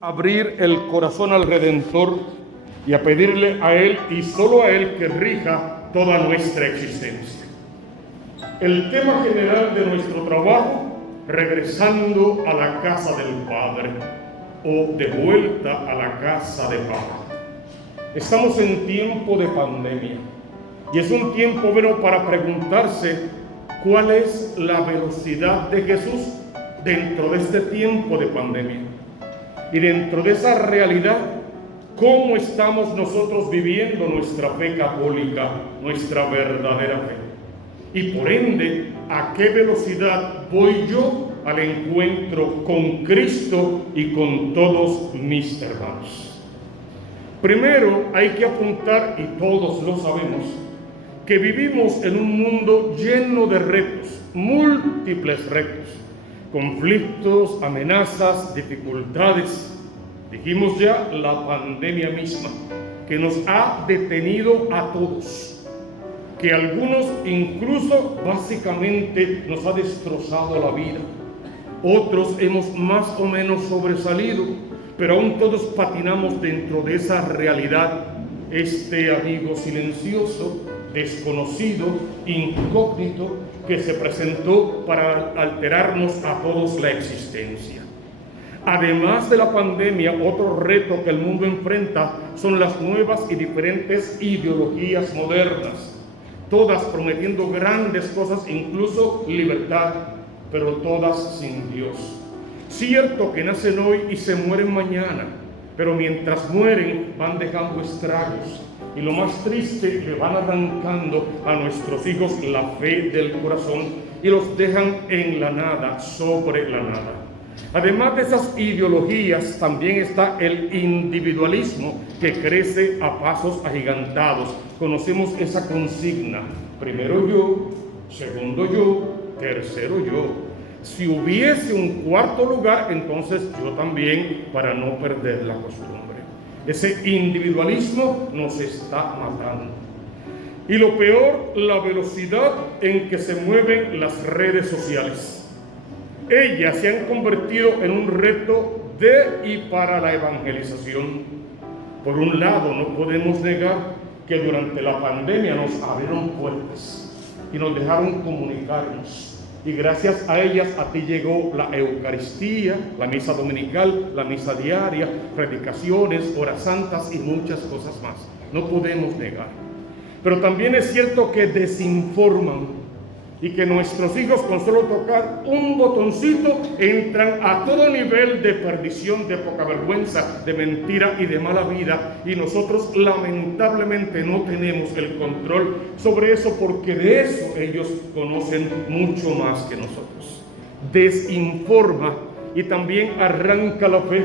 Abrir el corazón al Redentor y a pedirle a Él y solo a Él que rija toda nuestra existencia. El tema general de nuestro trabajo, regresando a la casa del Padre o de vuelta a la casa de Papá. Estamos en tiempo de pandemia y es un tiempo bueno para preguntarse cuál es la velocidad de Jesús dentro de este tiempo de pandemia. Y dentro de esa realidad, ¿cómo estamos nosotros viviendo nuestra fe católica, nuestra verdadera fe? Y por ende, ¿a qué velocidad voy yo al encuentro con Cristo y con todos mis hermanos? Primero hay que apuntar, y todos lo sabemos, que vivimos en un mundo lleno de retos, múltiples retos. Conflictos, amenazas, dificultades. Dijimos ya la pandemia misma, que nos ha detenido a todos, que algunos incluso básicamente nos ha destrozado la vida. Otros hemos más o menos sobresalido, pero aún todos patinamos dentro de esa realidad. Este amigo silencioso, desconocido, incógnito, que se presentó para alterarnos a todos la existencia. Además de la pandemia, otro reto que el mundo enfrenta son las nuevas y diferentes ideologías modernas, todas prometiendo grandes cosas, incluso libertad, pero todas sin Dios. Cierto que nacen hoy y se mueren mañana, pero mientras mueren van dejando estragos. Y lo más triste, le van arrancando a nuestros hijos la fe del corazón y los dejan en la nada, sobre la nada. Además de esas ideologías, también está el individualismo que crece a pasos agigantados. Conocemos esa consigna: primero yo, segundo yo, tercero yo. Si hubiese un cuarto lugar, entonces yo también, para no perder la costumbre. Ese individualismo nos está matando. Y lo peor, la velocidad en que se mueven las redes sociales. Ellas se han convertido en un reto de y para la evangelización. Por un lado, no podemos negar que durante la pandemia nos abrieron puertas y nos dejaron comunicarnos. Y gracias a ellas a ti llegó la Eucaristía, la misa dominical, la misa diaria, predicaciones, horas santas y muchas cosas más. No podemos negar. Pero también es cierto que desinforman y que nuestros hijos, con solo tocar un botoncito, entran a todo nivel de perdición, de poca vergüenza, de mentira y de mala vida. Y nosotros lamentablemente no tenemos el control sobre eso, porque de eso ellos conocen mucho más que nosotros. Desinforma y también arranca la fe.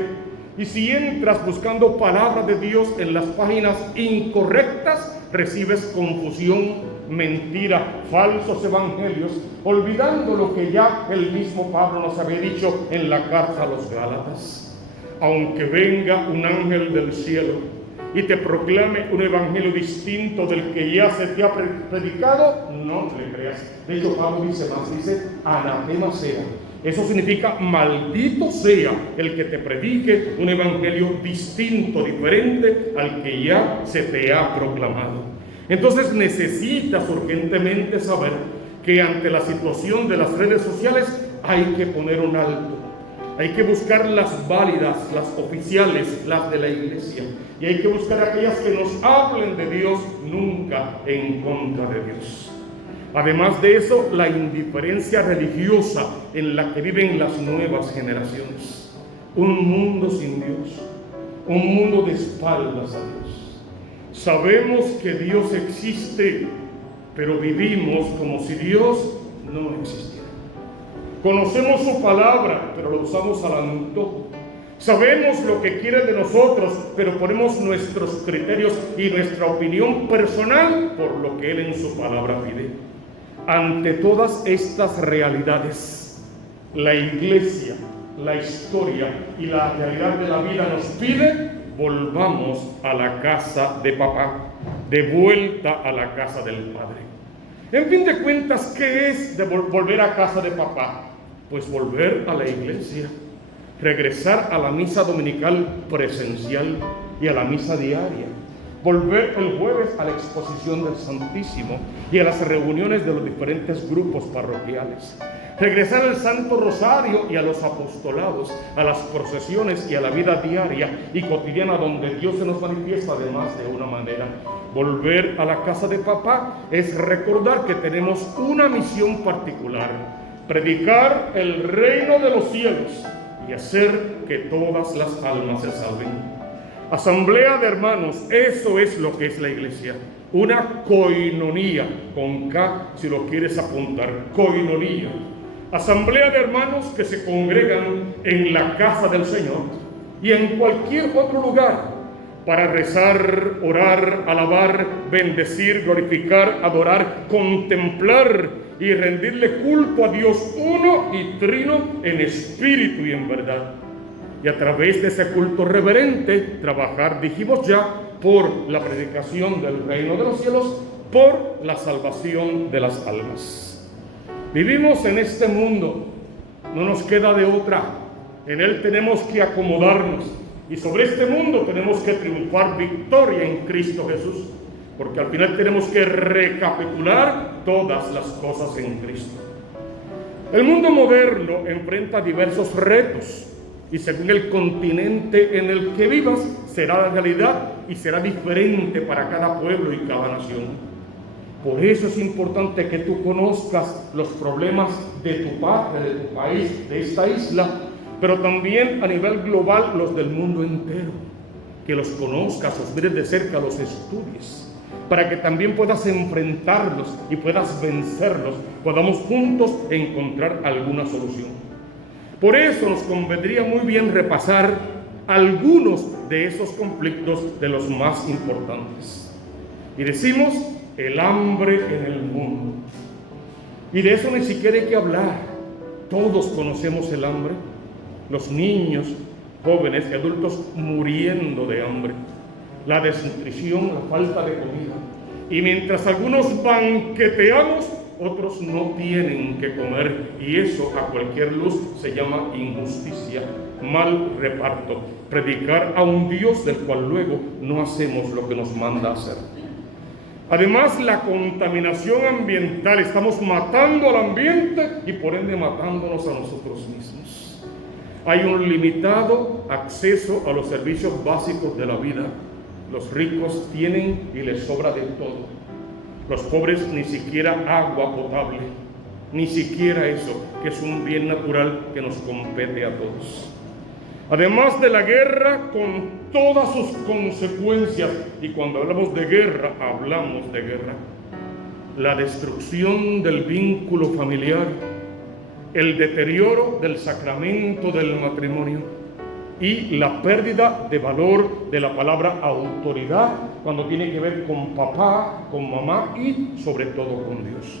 Y si entras buscando palabra de Dios en las páginas incorrectas, recibes confusión, mentira, falsos evangelios, olvidando lo que ya el mismo Pablo nos había dicho en la carta a los Gálatas. Aunque venga un ángel del cielo y te proclame un evangelio distinto del que ya se te ha predicado, no le creas. De hecho, Pablo dice más, dice anatema sea. Eso significa maldito sea el que te predique un evangelio distinto, diferente al que ya se te ha proclamado. Entonces necesitas urgentemente saber que ante la situación de las redes sociales hay que poner un alto. Hay que buscar las válidas, las oficiales, las de la iglesia. Y hay que buscar aquellas que nos hablen de Dios, nunca en contra de Dios. Además de eso, la indiferencia religiosa en la que viven las nuevas generaciones. Un mundo sin Dios, un mundo de espaldas a Dios. Sabemos que Dios existe, pero vivimos como si Dios no existiera. Conocemos su palabra, pero lo usamos al antojo. Sabemos lo que quiere de nosotros, pero ponemos nuestros criterios y nuestra opinión personal por lo que Él en su palabra pide. Ante todas estas realidades, la iglesia, la historia y la realidad de la vida nos pide: volvamos a la casa de Papá, de vuelta a la casa del Padre. En fin de cuentas, ¿qué es de volver a casa de Papá? Pues volver a la iglesia. regresar a la misa dominical presencial y a la misa diaria, volver el jueves a la exposición del Santísimo y a las reuniones de los diferentes grupos parroquiales, regresar al Santo Rosario y a los apostolados, a las procesiones y a la vida diaria y cotidiana donde Dios se nos manifiesta de más de una manera. Volver a la casa de papá es recordar que tenemos una misión particular: predicar el reino de los cielos y hacer que todas las almas se salven. Asamblea de hermanos, eso es lo que es la iglesia. Una coinonía, con K si lo quieres apuntar, coinonía. Asamblea de hermanos que se congregan en la casa del Señor y en cualquier otro lugar para rezar, orar, alabar, bendecir, glorificar, adorar, contemplar y rendirle culto a Dios uno y trino en espíritu y en verdad. Y a través de ese culto reverente, trabajar, dijimos ya, por la predicación del reino de los cielos, por la salvación de las almas. Vivimos en este mundo, no nos queda de otra. En él tenemos que acomodarnos y sobre este mundo tenemos que triunfar victoria en Cristo Jesús, porque al final tenemos que recapitular todas las cosas en Cristo. El mundo moderno enfrenta diversos retos y según el continente en el que vivas será la realidad y será diferente para cada pueblo y cada nación. Por eso es importante que tú conozcas los problemas de tu patria, de tu país, de esta isla, pero también a nivel global los del mundo entero. Que los conozcas, los mires de cerca, los estudies, para que también puedas enfrentarlos y puedas vencerlos, podamos juntos encontrar alguna solución. Por eso nos convendría muy bien repasar algunos de esos conflictos de los más importantes. Y decimos: el hambre en el mundo. Y de eso ni siquiera hay que hablar. Todos conocemos el hambre. Los niños, jóvenes y adultos muriendo de hambre. La desnutrición, la falta de comida. Y mientras algunos banqueteamos, otros no tienen que comer. Y eso a cualquier luz se llama injusticia, mal reparto. Predicar a un Dios del cual luego no hacemos lo que nos manda hacer. Además, la contaminación ambiental. Estamos matando al ambiente y por ende matándonos a nosotros mismos. Hay un limitado acceso a los servicios básicos de la vida. Los ricos tienen y les sobra de todo. Los pobres ni siquiera agua potable, ni siquiera eso, que es un bien natural que nos compete a todos. Además de la guerra con todas sus consecuencias, y cuando hablamos de guerra, hablamos de guerra. La destrucción del vínculo familiar, el deterioro del sacramento del matrimonio y la pérdida de valor de la palabra autoridad cuando tiene que ver con papá, con mamá y sobre todo con Dios.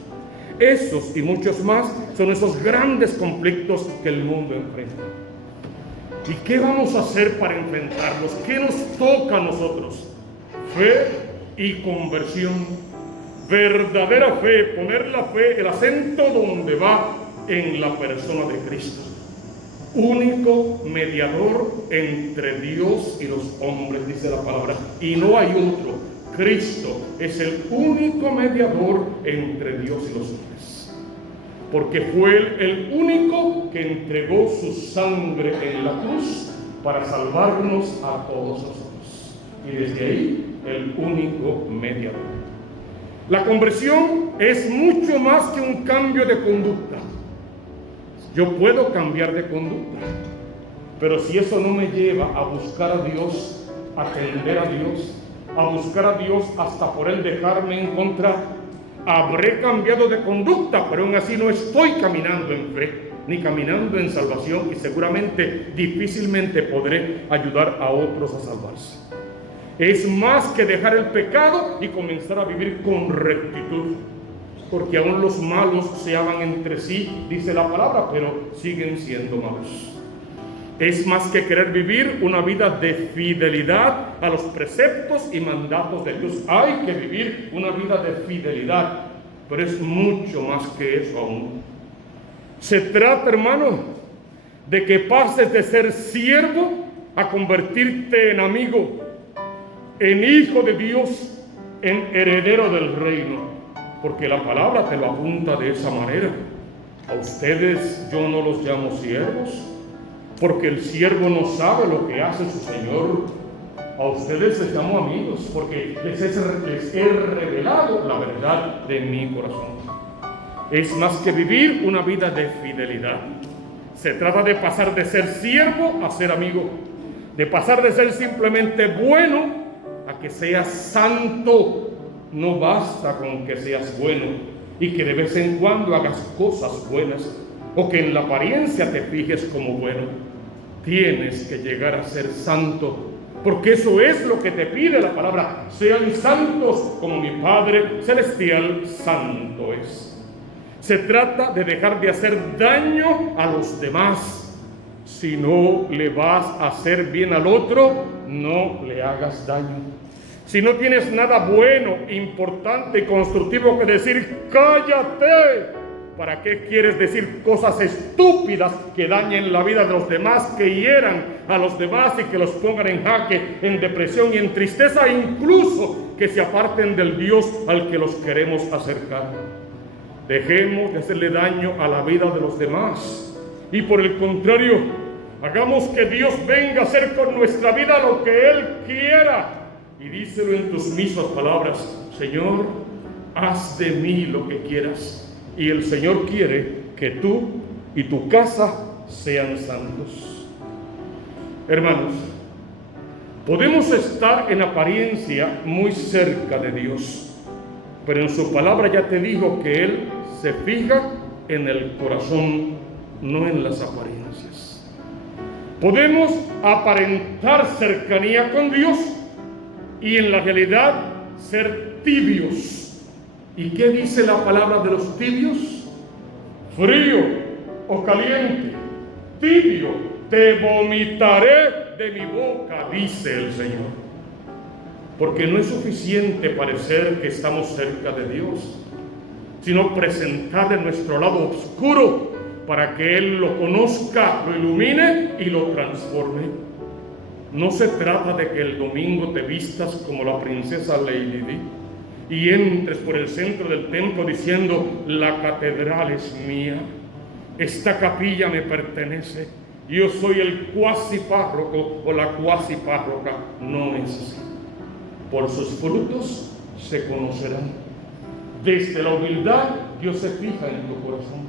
Esos y muchos más son esos grandes conflictos que el mundo enfrenta. ¿Y qué vamos a hacer para enfrentarlos? ¿Qué nos toca a nosotros? Fe y conversión. Verdadera fe, poner la fe, el acento donde va, en la persona de Cristo. Único mediador entre Dios y los hombres, dice la palabra. Y no hay otro. Cristo es el único mediador entre Dios y los hombres. Porque fue el único que entregó su sangre en la cruz para salvarnos a todos nosotros. Y desde ahí, el único mediador. La conversión es mucho más que un cambio de conducta. Yo puedo cambiar de conducta, pero si eso no me lleva a buscar a Dios, a atender a Dios, a buscar a Dios hasta por Él dejarme encontrar, habré cambiado de conducta, pero aún así no estoy caminando en fe, ni caminando en salvación, y seguramente difícilmente podré ayudar a otros a salvarse. Es más que dejar el pecado y comenzar a vivir con rectitud, porque aún los malos se aman entre sí, dice la palabra, pero siguen siendo malos. Es más que querer vivir una vida de fidelidad a los preceptos y mandatos de Dios. Hay que vivir una vida de fidelidad, pero es mucho más que eso aún. Se trata, hermano, de que pases de ser siervo a convertirte en amigo, en hijo de Dios, en heredero del reino, porque la palabra te lo apunta de esa manera. A ustedes yo no los llamo siervos, porque el siervo no sabe lo que hace su señor. A ustedes les llamo amigos, porque les he revelado la verdad de mi corazón. Es más que vivir una vida de fidelidad. Se trata de pasar de ser siervo a ser amigo, de pasar de ser simplemente bueno a que seas santo. No basta con que seas bueno y que de vez en cuando hagas cosas buenas o que en la apariencia te fijes como bueno. Tienes que llegar a ser santo, porque eso es lo que te pide la palabra. Sean santos como mi Padre Celestial santo es. Se trata de dejar de hacer daño a los demás. Si no le vas a hacer bien al otro, no le hagas daño. Si no tienes nada bueno, importante y constructivo que decir, cállate. ¿Para qué quieres decir cosas estúpidas que dañen la vida de los demás, que hieran a los demás y que los pongan en jaque, en depresión y en tristeza, incluso que se aparten del Dios al que los queremos acercar? Dejemos de hacerle daño a la vida de los demás y por el contrario, hagamos que Dios venga a hacer con nuestra vida lo que Él quiera. Y díselo en tus mismas palabras: Señor, haz de mí lo que quieras. Y el Señor quiere que tú y tu casa sean santos. Hermanos, podemos estar en apariencia muy cerca de Dios, pero en su palabra ya te dijo que Él se fija en el corazón, no en las apariencias. Podemos aparentar cercanía con Dios y en la realidad ser tibios. ¿Y qué dice la palabra de los tibios? Frío o caliente, tibio, te vomitaré de mi boca, dice el Señor. Porque no es suficiente parecer que estamos cerca de Dios, sino presentarle nuestro lado oscuro para que Él lo conozca, lo ilumine y lo transforme. No se trata de que el domingo te vistas como la princesa Lady Di y entres por el centro del templo diciendo: la catedral es mía, esta capilla me pertenece, yo soy el cuasi párroco o la cuasi párroca. No es así. Por sus frutos se conocerán. Desde la humildad Dios se fija en tu corazón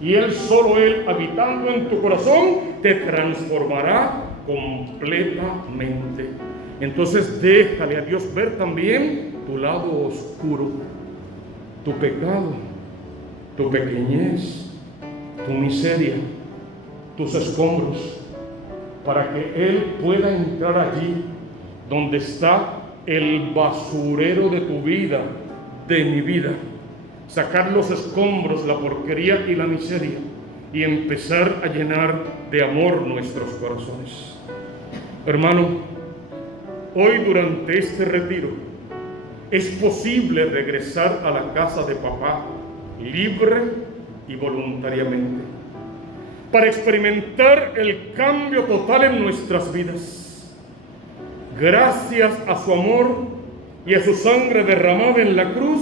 y solo Él habitando en tu corazón te transformará completamente. Entonces déjale a Dios ver también tu lado oscuro, tu pecado, tu pequeñez, tu miseria, tus escombros, para que Él pueda entrar allí donde está el basurero de tu vida, de mi vida, sacar los escombros, la porquería y la miseria y empezar a llenar de amor nuestros corazones. Hermano, hoy durante este retiro es posible regresar a la casa de papá libre y voluntariamente para experimentar el cambio total en nuestras vidas. Gracias a su amor y a su sangre derramada en la cruz,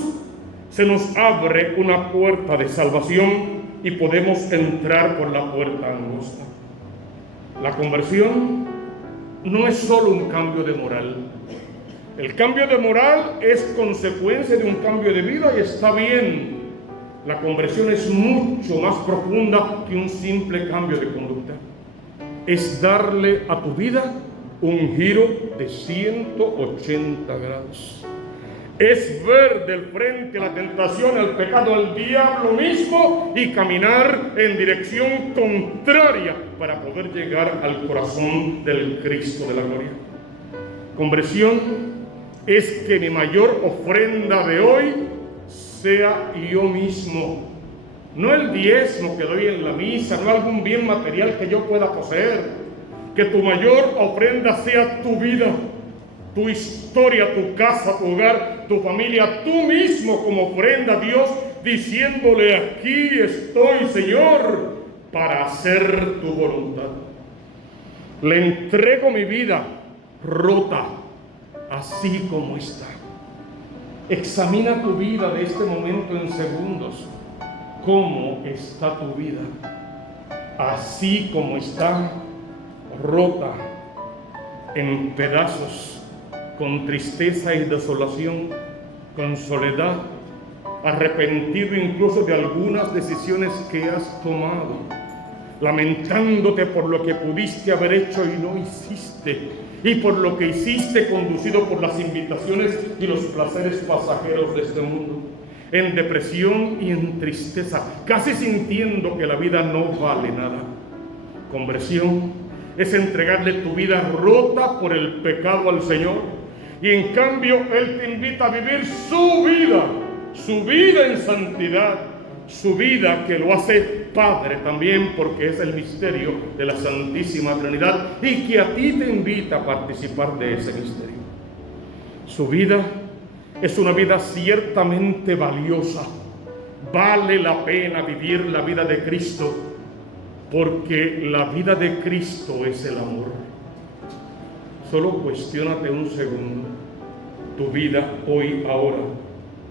se nos abre una puerta de salvación y podemos entrar por la puerta angosta. La conversión no es solo un cambio de moral. El cambio de moral es consecuencia de un cambio de vida y está bien. La conversión es mucho más profunda que un simple cambio de conducta. Es darle a tu vida un giro de 180 grados. Es ver del frente la tentación, el pecado, al diablo mismo y caminar en dirección contraria para poder llegar al corazón del Cristo de la gloria. Conversión es que mi mayor ofrenda de hoy sea yo mismo, no el diezmo que doy en la misa, no algún bien material que yo pueda poseer. Que tu mayor ofrenda sea tu vida, tu historia, tu casa, tu hogar, tu familia, tú mismo como ofrenda a Dios, diciéndole: aquí estoy, Señor, para hacer tu voluntad. Le entrego mi vida rota, así como está. Examina tu vida de este momento en segundos. ¿Cómo está tu vida? Así como está, rota, en pedazos, con tristeza y desolación, con soledad, arrepentido incluso de algunas decisiones que has tomado, lamentándote por lo que pudiste haber hecho y no hiciste, y por lo que hiciste conducido por las invitaciones y los placeres pasajeros de este mundo, en depresión y en tristeza, casi sintiendo que la vida no vale nada. Conversión es entregarle tu vida rota por el pecado al Señor, y en cambio Él te invita a vivir su vida en santidad, su vida que lo hace Padre también, porque es el misterio de la Santísima Trinidad, y que a ti te invita a participar de ese misterio. Su vida es una vida ciertamente valiosa. Vale la pena vivir la vida de Cristo, porque la vida de Cristo es el amor. Solo cuestiónate un segundo. Tu vida hoy, ahora,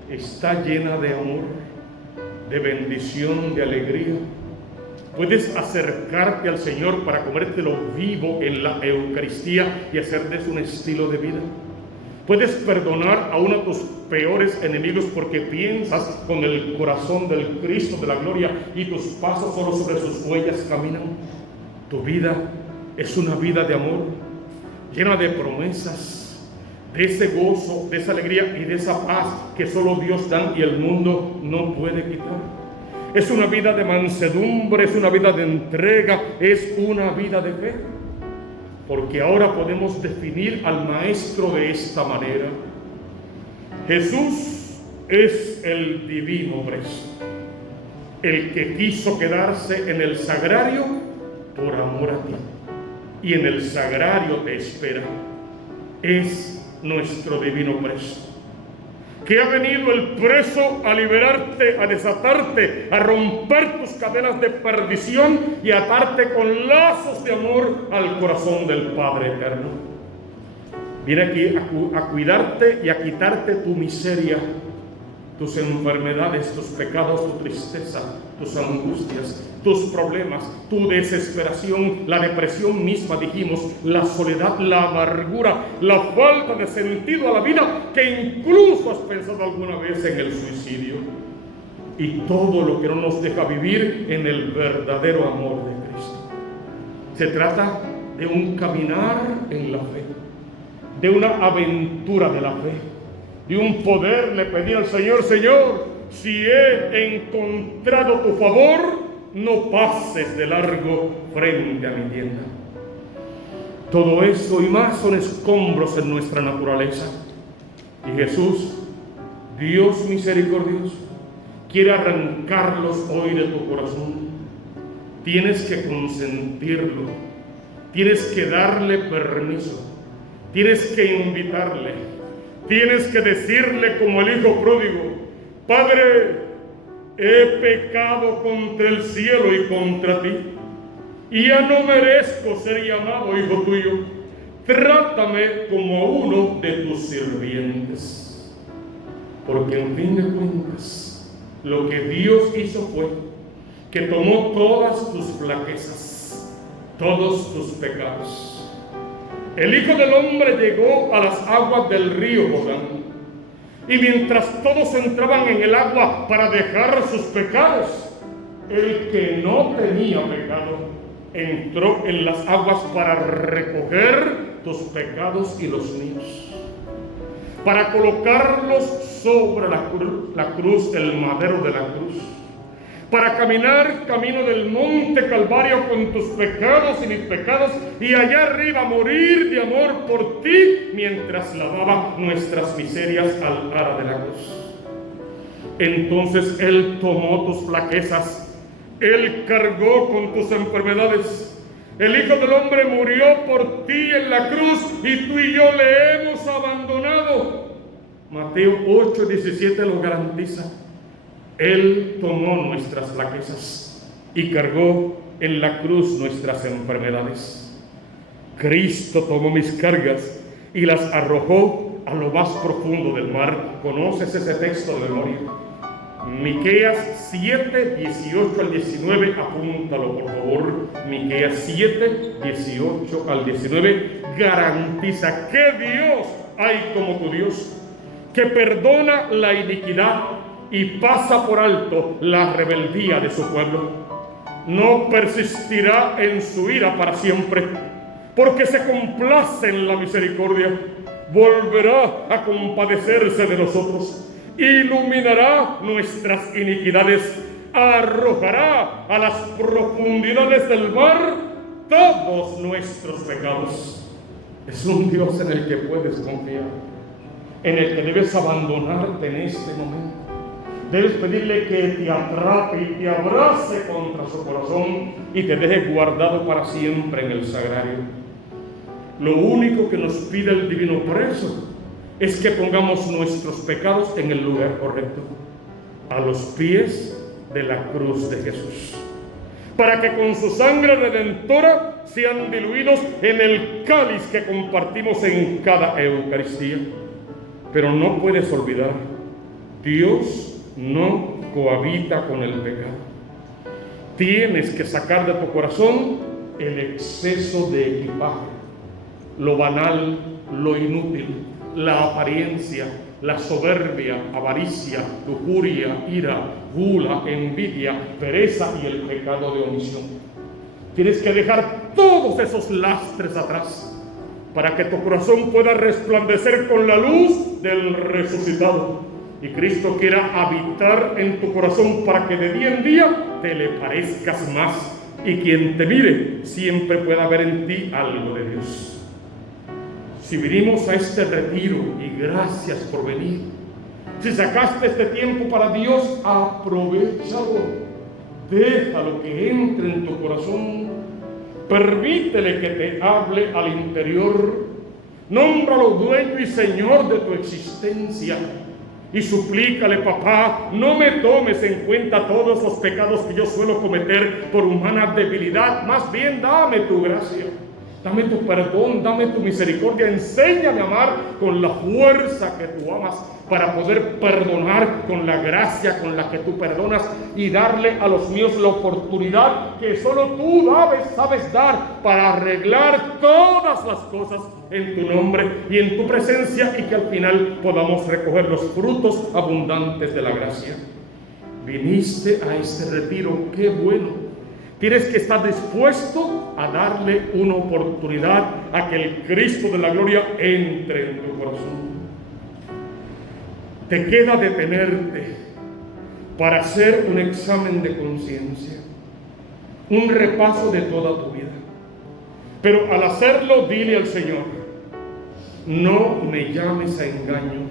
está llena de amor, de bendición, de alegría. Puedes acercarte al Señor para comértelo vivo en la Eucaristía y hacer de eso un estilo de vida. Puedes perdonar a uno de tus peores enemigos porque piensas con el corazón del Cristo de la gloria y tus pasos solo sobre sus huellas caminan. Tu vida es una vida de amor, llena de promesas, de ese gozo, de esa alegría y de esa paz que solo Dios da y el mundo no puede quitar. Es una vida de mansedumbre, es una vida de entrega, es una vida de fe. Porque ahora podemos definir al Maestro de esta manera. Jesús es el divino Cristo, el que quiso quedarse en el sagrario por amor a ti, y en el sagrario te espera. Es nuestro divino preso, que ha venido el preso a liberarte, a desatarte, a romper tus cadenas de perdición y a atarte con lazos de amor al corazón del Padre eterno. Viene aquí a cuidarte y a quitarte tu miseria, tus enfermedades, tus pecados, tu tristeza, tus angustias, tus problemas, tu desesperación, la depresión misma, dijimos, la soledad, la amargura, la falta de sentido a la vida, que incluso has pensado alguna vez en el suicidio, y todo lo que no nos deja vivir en el verdadero amor de Cristo. Se trata de un caminar en la fe, de una aventura de la fe, de un poderle pedir al Señor: Señor, si he encontrado tu favor, no pases de largo frente a mi tienda. Todo eso y más son escombros en nuestra naturaleza. Y Jesús, Dios misericordioso, quiere arrancarlos hoy de tu corazón. Tienes que consentirlo, tienes que darle permiso, tienes que invitarle, tienes que decirle como el hijo pródigo: Padre, he pecado contra el cielo y contra ti, y ya no merezco ser llamado hijo tuyo. Trátame como a uno de tus sirvientes. Porque en fin de cuentas, lo que Dios hizo fue que tomó todas tus flaquezas, todos tus pecados. El Hijo del Hombre llegó a las aguas del río Jordán, y mientras todos entraban en el agua para dejar sus pecados, el que no tenía pecado entró en las aguas para recoger tus pecados y los míos, para colocarlos sobre la cruz, el madero de la cruz, para caminar camino del monte Calvario con tus pecados y mis pecados, y allá arriba morir de amor por ti mientras lavaba nuestras miserias al ara de la cruz. Entonces Él tomó tus flaquezas, Él cargó con tus enfermedades. El Hijo del Hombre murió por ti en la cruz, y tú y yo le hemos abandonado. Mateo 8:17 lo garantiza. Él tomó nuestras flaquezas y cargó en la cruz nuestras enfermedades. Cristo tomó mis cargas y las arrojó a lo más profundo del mar. ¿Conoces ese texto de memoria? Miqueas 7, 18 al 19, apúntalo por favor. Miqueas 7, 18 al 19, garantiza que Dios hay como tu Dios, que perdona la iniquidad y pasa por alto la rebeldía de su pueblo. No persistirá en su ira para siempre, porque se complace en la misericordia. Volverá a compadecerse de nosotros, iluminará nuestras iniquidades, arrojará a las profundidades del mar todos nuestros pecados. Es un Dios en el que puedes confiar, en el que debes abandonarte en este momento. Debes pedirle que te atrape y te abrace contra su corazón y te deje guardado para siempre en el sagrario. Lo único que nos pide el divino preso es que pongamos nuestros pecados en el lugar correcto, a los pies de la cruz de Jesús, para que con su sangre redentora sean diluidos en el cáliz que compartimos en cada Eucaristía. Pero no puedes olvidar, Dios no cohabita con el pecado. Tienes que sacar de tu corazón el exceso de equipaje, lo banal, lo inútil, la apariencia, la soberbia, avaricia, lujuria, ira, gula, envidia, pereza y el pecado de omisión. Tienes que dejar todos esos lastres atrás para que tu corazón pueda resplandecer con la luz del resucitado. Y Cristo quiera habitar en tu corazón para que de día en día te le parezcas más y quien te mire siempre pueda ver en ti algo de Dios. Si vinimos a este retiro, y gracias por venir, si sacaste este tiempo para Dios, aprovéchalo, déjalo que entre en tu corazón, permítele que te hable al interior, nómbralo dueño y señor de tu existencia y suplícale: papá, no me tomes en cuenta todos los pecados que yo suelo cometer por humana debilidad, más bien dame tu gracia. Dame tu perdón, dame tu misericordia, enséñame a amar con la fuerza que tú amas, para poder perdonar con la gracia con la que tú perdonas y darle a los míos la oportunidad que solo tú sabes dar para arreglar todas las cosas en tu nombre y en tu presencia, y que al final podamos recoger los frutos abundantes de la gracia. Viniste a este retiro, qué bueno. Tienes que estar dispuesto a darle una oportunidad a que el Cristo de la gloria entre en tu corazón. Te queda detenerte para hacer un examen de conciencia, un repaso de toda tu vida. Pero al hacerlo, dile al Señor: no me llames a engaño,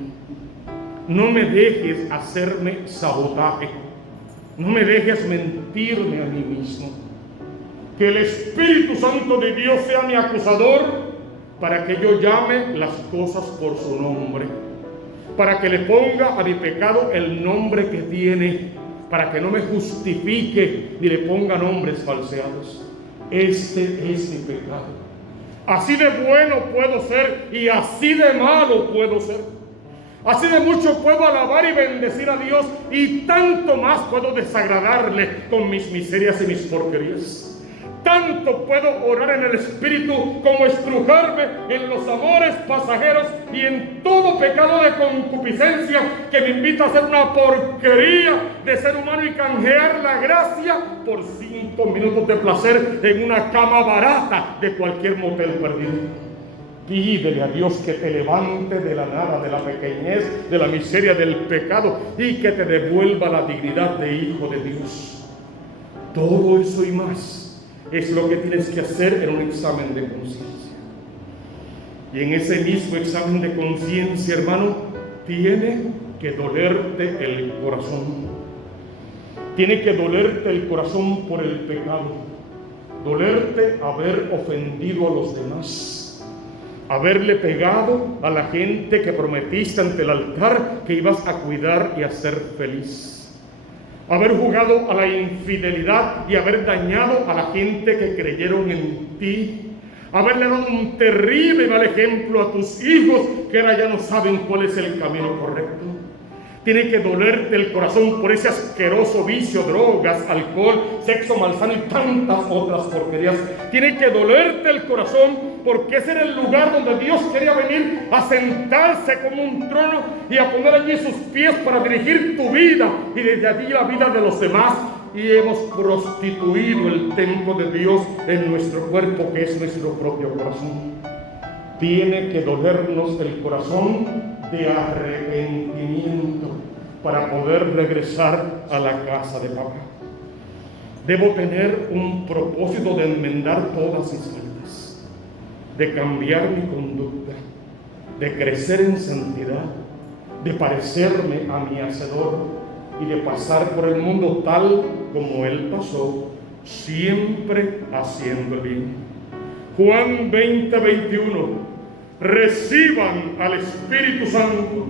no me dejes hacerme sabotaje, no me dejes mentirme a mí mismo. Que el Espíritu Santo de Dios sea mi acusador para que yo llame las cosas por su nombre, para que le ponga a mi pecado el nombre que tiene, para que no me justifique ni le ponga nombres falseados. Este es mi pecado. Así de bueno puedo ser y así de malo puedo ser. Así de mucho puedo alabar y bendecir a Dios, y tanto más puedo desagradarle con mis miserias y mis porquerías. Tanto puedo orar en el Espíritu como estrujarme en los amores pasajeros y en todo pecado de concupiscencia que me invita a hacer una porquería de ser humano y canjear la gracia por 5 minutos de placer en una cama barata de cualquier motel perdido. Pídele a Dios que te levante de la nada, de la pequeñez, de la miseria, del pecado, y que te devuelva la dignidad de hijo de Dios. Todo eso y más es lo que tienes que hacer en un examen de conciencia. Y en ese mismo examen de conciencia, hermano, tiene que dolerte el corazón. Tiene que dolerte el corazón por el pecado. Dolerte haber ofendido a los demás, haberle pegado a la gente que prometiste ante el altar que ibas a cuidar y a ser feliz, haber jugado a la infidelidad y haber dañado a la gente que creyeron en ti, haberle dado un terrible mal ejemplo a tus hijos que ahora ya no saben cuál es el camino correcto. Tiene que dolerte el corazón por ese asqueroso vicio, drogas, alcohol, sexo malsano y tantas otras porquerías. Tiene que dolerte el corazón porque ese era el lugar donde Dios quería venir a sentarse como un trono y a poner allí sus pies para dirigir tu vida y desde allí la vida de los demás. Y hemos prostituido el templo de Dios en nuestro cuerpo, que es nuestro propio corazón. Tiene que dolernos el corazón de arrepentimiento para poder regresar a la casa de papá. Debo tener un propósito de enmendar todas mis faltas, de cambiar mi conducta, de crecer en santidad, de parecerme a mi Hacedor y de pasar por el mundo tal como Él pasó, siempre haciendo el bien. Juan 20:21. Reciban al Espíritu Santo.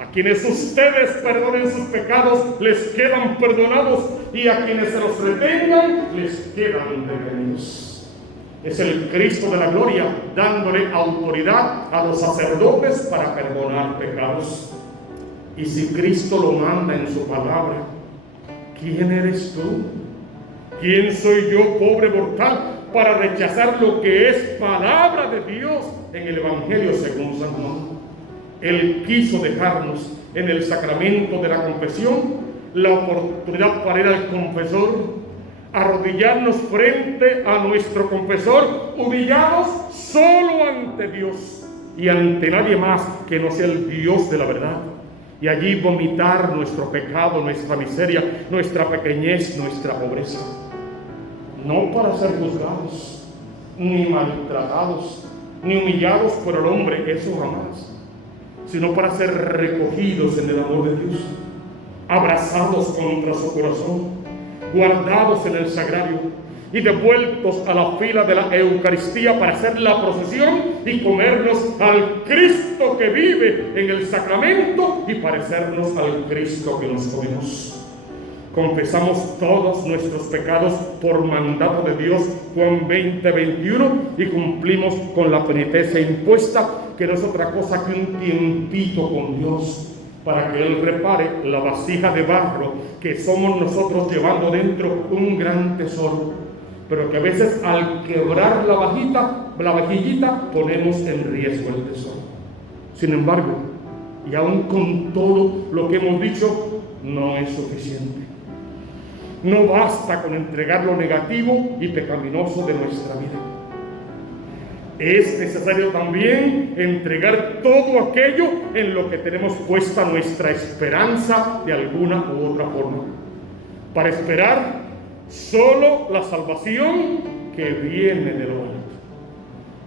A quienes ustedes perdonen sus pecados, les quedan perdonados, y a quienes se los retengan, les quedan retenidos. Es el Cristo de la gloria, dándole autoridad a los sacerdotes para perdonar pecados. Y si Cristo lo manda en su palabra, ¿quién eres tú? ¿Quién soy yo, pobre mortal, para rechazar lo que es palabra de Dios en el Evangelio según San Juan? Él quiso dejarnos en el sacramento de la confesión la oportunidad para ir al confesor, arrodillarnos frente a nuestro confesor, humillados solo ante Dios y ante nadie más que no sea el Dios de la verdad, y allí vomitar nuestro pecado, nuestra miseria, nuestra pequeñez, nuestra pobreza. No para ser juzgados, ni maltratados, ni humillados por el hombre, eso jamás, sino para ser recogidos en el amor de Dios, abrazados contra su corazón, guardados en el sagrario y devueltos a la fila de la Eucaristía para hacer la procesión y comernos al Cristo que vive en el sacramento y parecernos al Cristo que nos comemos. Confesamos todos nuestros pecados por mandato de Dios, Juan 20:21, y cumplimos con la penitencia impuesta, que no es otra cosa que un tiempito con Dios, para que Él repare la vasija de barro que somos nosotros, llevando dentro un gran tesoro, pero que a veces al quebrar la vajillita ponemos en riesgo el tesoro. Sin embargo, y aún con todo lo que hemos dicho, no es suficiente. No basta con entregar lo negativo y pecaminoso de nuestra vida. Es necesario también entregar todo aquello en lo que tenemos puesta nuestra esperanza de alguna u otra forma, para esperar solo la salvación que viene de lo alto.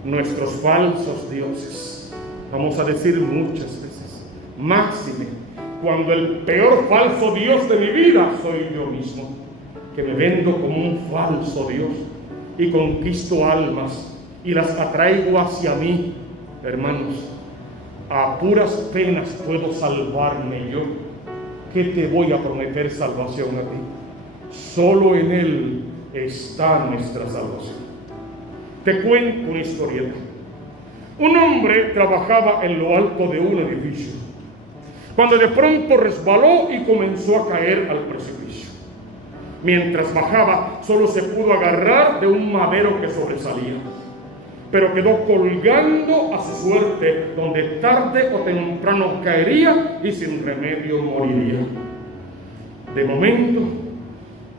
Nuestros falsos dioses, vamos a decir muchas veces, máxime cuando el peor falso dios de mi vida soy yo mismo, que me vendo como un falso Dios y conquisto almas y las atraigo hacia mí. Hermanos, a puras penas puedo salvarme yo. ¿Qué te voy a prometer salvación a ti? Solo en Él está nuestra salvación. Te cuento una historieta. Un hombre trabajaba en lo alto de un edificio, cuando de pronto resbaló y comenzó a caer al precipicio. Mientras bajaba, solo se pudo agarrar de un madero que sobresalía, pero quedó colgando a su suerte, donde tarde o temprano caería y sin remedio moriría. De momento,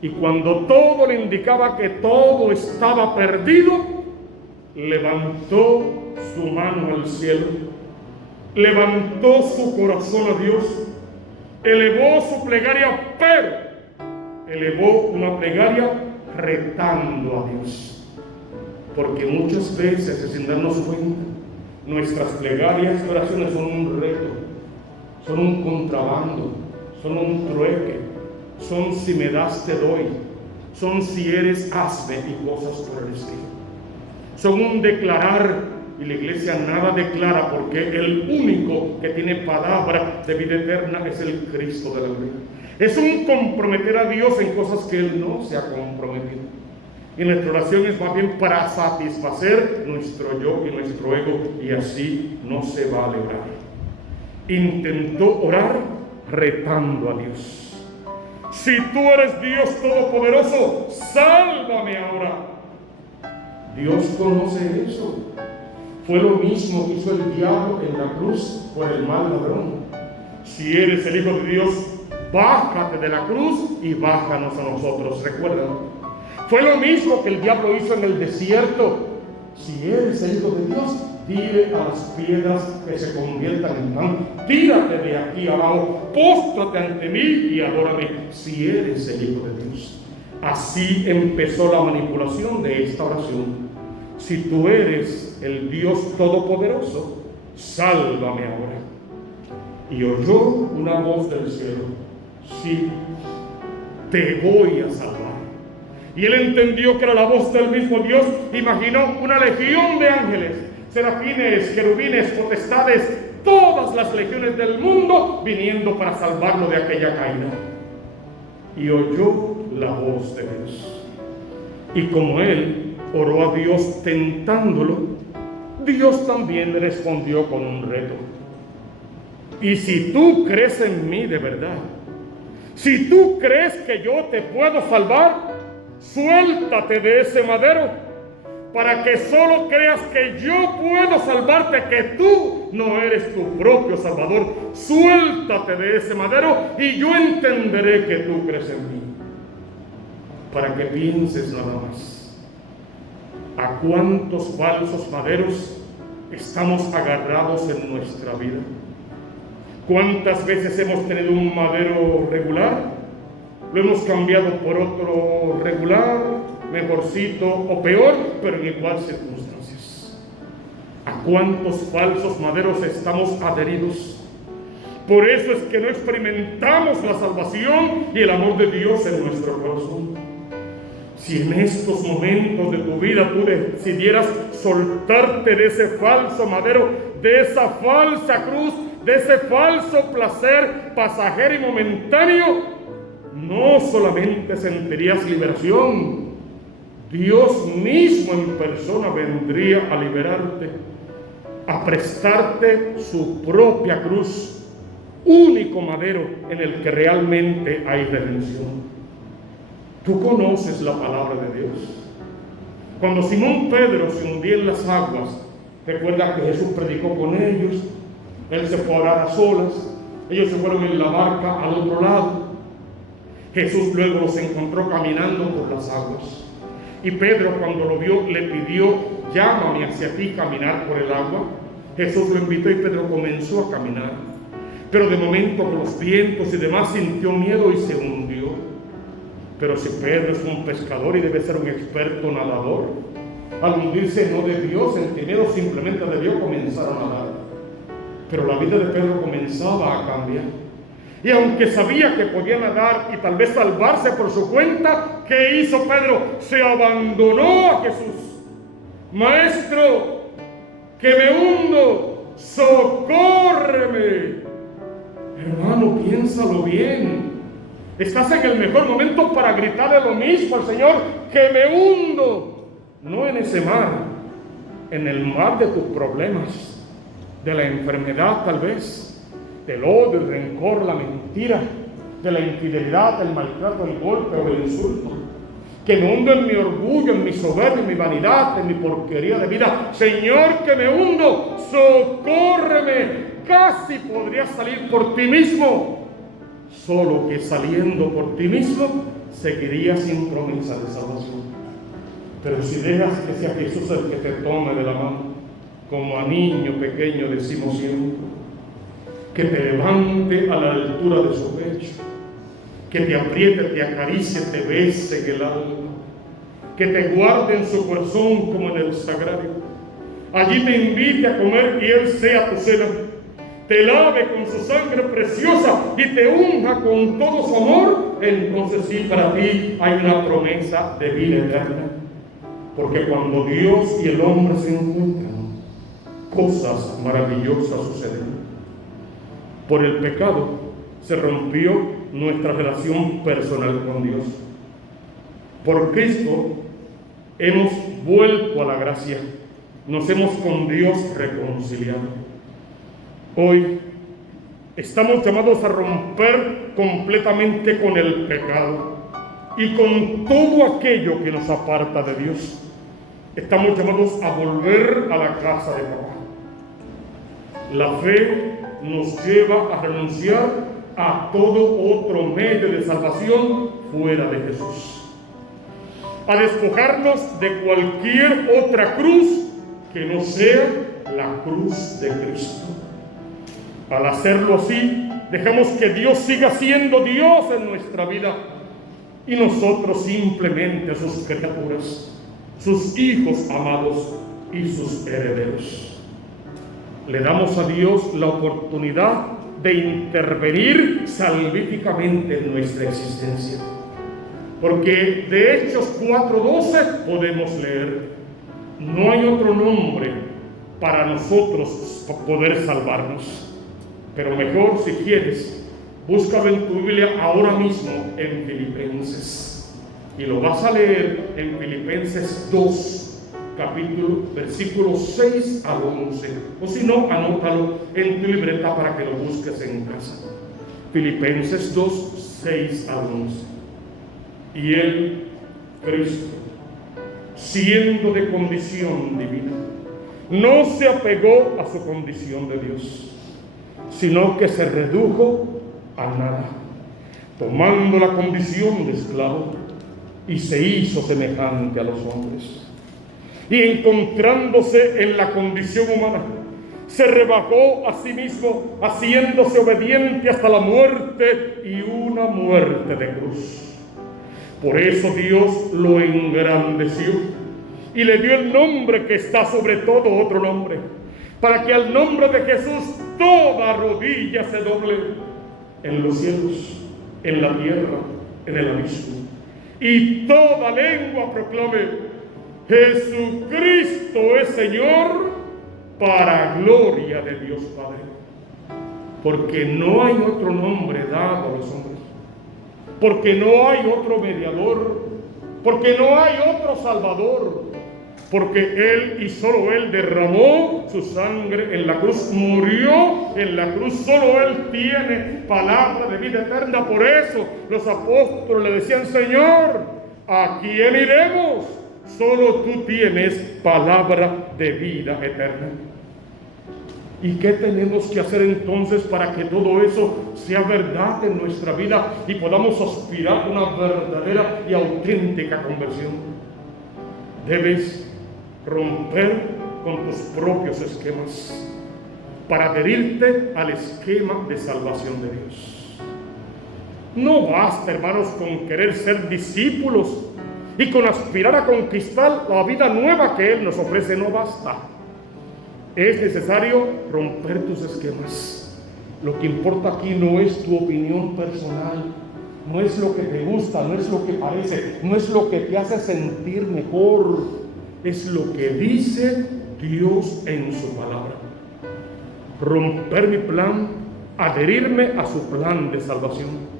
y cuando todo le indicaba que todo estaba perdido, levantó su mano al cielo, levantó su corazón a Dios, elevó su plegaria, pero elevó una plegaria retando a Dios, porque muchas veces, sin darnos cuenta, nuestras plegarias y oraciones son un reto, son un contrabando, son un trueque, son si me das te doy, son si eres hazme y cosas por el estilo. Son un declarar y la iglesia nada declara, porque el único que tiene palabra de vida eterna es el Cristo de la gloria. Es un comprometer a Dios en cosas que Él no se ha comprometido. Y nuestra oración es más bien para satisfacer nuestro yo y nuestro ego, y así no se vale orar. Intentó orar retando a Dios. Si tú eres Dios Todopoderoso, sálvame ahora. Dios conoce eso. Fue lo mismo que hizo el diablo en la cruz por el mal ladrón. Si eres el Hijo de Dios, bájate de la cruz y bájanos a nosotros. ¿Recuerdan? Fue lo mismo que el diablo hizo en el desierto. Si eres el Hijo de Dios, dile a las piedras que se conviertan en pan. Tírate de aquí abajo, póstrate ante mí y adórame, si eres el Hijo de Dios. Así empezó la manipulación de esta oración. Si tú eres el Dios Todopoderoso, sálvame ahora. Y oyó una voz del cielo: sí, te voy a salvar. Y él entendió que era la voz del mismo Dios. Imaginó una legión de ángeles, serafines, querubines, potestades, todas las legiones del mundo viniendo para salvarlo de aquella caída. Y oyó la voz de Dios. Y como él oró a Dios tentándolo, Dios también le respondió con un reto. Y si tú crees en mí de verdad, si tú crees que yo te puedo salvar, suéltate de ese madero, para que solo creas que yo puedo salvarte, que tú no eres tu propio Salvador. Suéltate de ese madero y yo entenderé que tú crees en mí. Para que pienses nada más, ¿a cuántos falsos maderos estamos agarrados en nuestra vida? ¿Cuántas veces hemos tenido un madero regular? Lo hemos cambiado por otro regular, mejorcito o peor, pero en igual circunstancias. ¿A cuántos falsos maderos estamos adheridos? Por eso es que no experimentamos la salvación y el amor de Dios en nuestro corazón. Si en estos momentos de tu vida tú decidieras soltarte de ese falso madero, de esa falsa cruz, de ese falso placer pasajero y momentáneo, no solamente sentirías liberación, Dios mismo en persona vendría a liberarte, a prestarte su propia cruz, único madero en el que realmente hay redención. Tú conoces la palabra de Dios. Cuando Simón Pedro se hundía en las aguas, recuerda que Jesús predicó con ellos, él se fue a orar a solas, ellos se fueron en la barca al otro lado. Jesús luego los encontró caminando por las aguas. Y Pedro, cuando lo vio, le pidió: llámame hacia ti, caminar por el agua. Jesús lo invitó y Pedro comenzó a caminar. Pero de momento, con los vientos y demás, sintió miedo y se hundió. Pero si Pedro es un pescador y debe ser un experto nadador, al hundirse no debió sentir miedo, simplemente debió comenzar a nadar. Pero la vida de Pedro comenzaba a cambiar. Y aunque sabía que podía nadar y tal vez salvarse por su cuenta, ¿qué hizo Pedro? Se abandonó a Jesús. Maestro, que me hundo, socórreme. Hermano, piénsalo bien. Estás en el mejor momento para gritarle lo mismo al Señor: que me hundo. No en ese mar, en el mar de tus problemas, de la enfermedad tal vez, del odio, el rencor, la mentira, de la infidelidad, el maltrato, el golpe o el insulto. Que me hundo en mi orgullo, en mi soberbia, en mi vanidad, en mi porquería de vida. Señor, que me hundo, socórreme. Casi podrías salir por ti mismo, solo que saliendo por ti mismo seguirías sin promesa de salvación. Pero si dejas que sea Jesús el que te tome de la mano, como a niño pequeño decimos siempre, que te levante a la altura de su pecho, que te apriete, te acaricie, te bese en el alma, que te guarde en su corazón como en el sagrario, allí te invite a comer y Él sea tu cena, te lave con su sangre preciosa y te unja con todo su amor, entonces sí, para ti hay una promesa de vida eterna. Porque cuando Dios y el hombre se encuentran, cosas maravillosas suceden. Por el pecado se rompió nuestra relación personal con Dios. Por Cristo hemos vuelto a la gracia, nos hemos con Dios reconciliado. Hoy estamos llamados a romper completamente con el pecado y con todo aquello que nos aparta de Dios. Estamos llamados a volver a la casa de papá. La fe nos lleva a renunciar a todo otro medio de salvación fuera de Jesús, a despojarnos de cualquier otra cruz que no sea la cruz de Cristo. Al hacerlo así, dejamos que Dios siga siendo Dios en nuestra vida y nosotros simplemente sus criaturas, sus hijos amados y sus herederos. Le damos a Dios la oportunidad de intervenir salvíficamente en nuestra existencia. Porque de Hechos 4:12 podemos leer: no hay otro nombre para nosotros poder salvarnos. Pero mejor, si quieres, búscalo en tu Biblia ahora mismo en Filipenses. Y lo vas a leer en Filipenses 2. Versículos 6 al 11, o si no, anótalo en tu libreta para que lo busques en casa. Filipenses 2, 6 al 11. Y él, Cristo, siendo de condición divina, no se apegó a su condición de Dios, sino que se redujo a nada, tomando la condición de esclavo, y se hizo semejante a los hombres. Y encontrándose en la condición humana, se rebajó a sí mismo, haciéndose obediente hasta la muerte, y una muerte de cruz. Por eso Dios lo engrandeció y le dio el nombre que está sobre todo otro nombre, para que al nombre de Jesús toda rodilla se doble, en los cielos, en la tierra, en el abismo, y toda lengua proclame: Jesucristo es Señor, para gloria de Dios Padre. Porque no hay otro nombre dado a los hombres, porque no hay otro mediador, porque no hay otro salvador, porque Él y solo Él derramó su sangre en la cruz, murió en la cruz, solo Él tiene palabra de vida eterna. Por eso los apóstoles le decían: Señor, ¿a quién iremos? Solo tú tienes palabra de vida eterna. ¿Y qué tenemos que hacer entonces para que todo eso sea verdad en nuestra vida y podamos aspirar a una verdadera y auténtica conversión? Debes romper con tus propios esquemas para adherirte al esquema de salvación de Dios. No basta, hermanos, con querer ser discípulos y con aspirar a conquistar la vida nueva que Él nos ofrece. No basta. Es necesario romper tus esquemas. Lo que importa aquí no es tu opinión personal, no es lo que te gusta, no es lo que parece, no es lo que te hace sentir mejor. Es lo que dice Dios en su palabra. Romper mi plan, adherirme a su plan de salvación.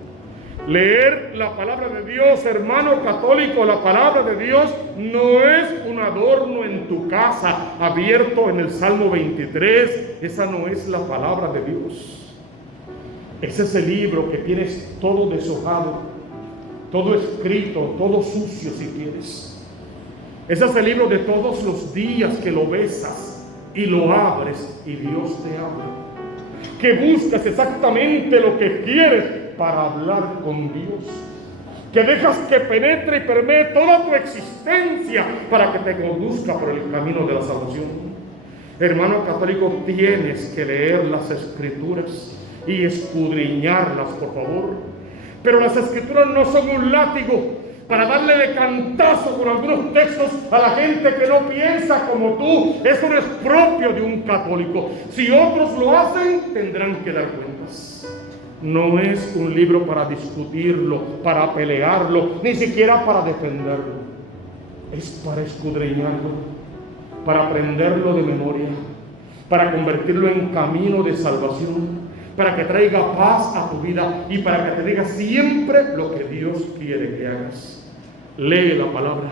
Leer la palabra de Dios, hermano católico, la palabra de Dios no es un adorno en tu casa abierto en el Salmo 23. Esa no es la palabra de Dios. Ese es el libro que tienes todo deshojado, todo escrito, todo sucio si quieres. Ese es el libro de todos los días que lo besas y lo abres y Dios te habla. Que buscas exactamente lo que quieres para hablar con Dios, que dejas que penetre y permee toda tu existencia para que te conduzca por el camino de la salvación. Hermano católico, tienes que leer las Escrituras y escudriñarlas, por favor. Pero las Escrituras no son un látigo para darle de cantazo con algunos textos a la gente que no piensa como tú. Eso no es propio de un católico. Si otros lo hacen, tendrán que dar cuentas. No es un libro para discutirlo, para pelearlo, ni siquiera para defenderlo. Es para escudriñarlo, para aprenderlo de memoria, para convertirlo en camino de salvación, para que traiga paz a tu vida y para que te diga siempre lo que Dios quiere que hagas. Lee la palabra,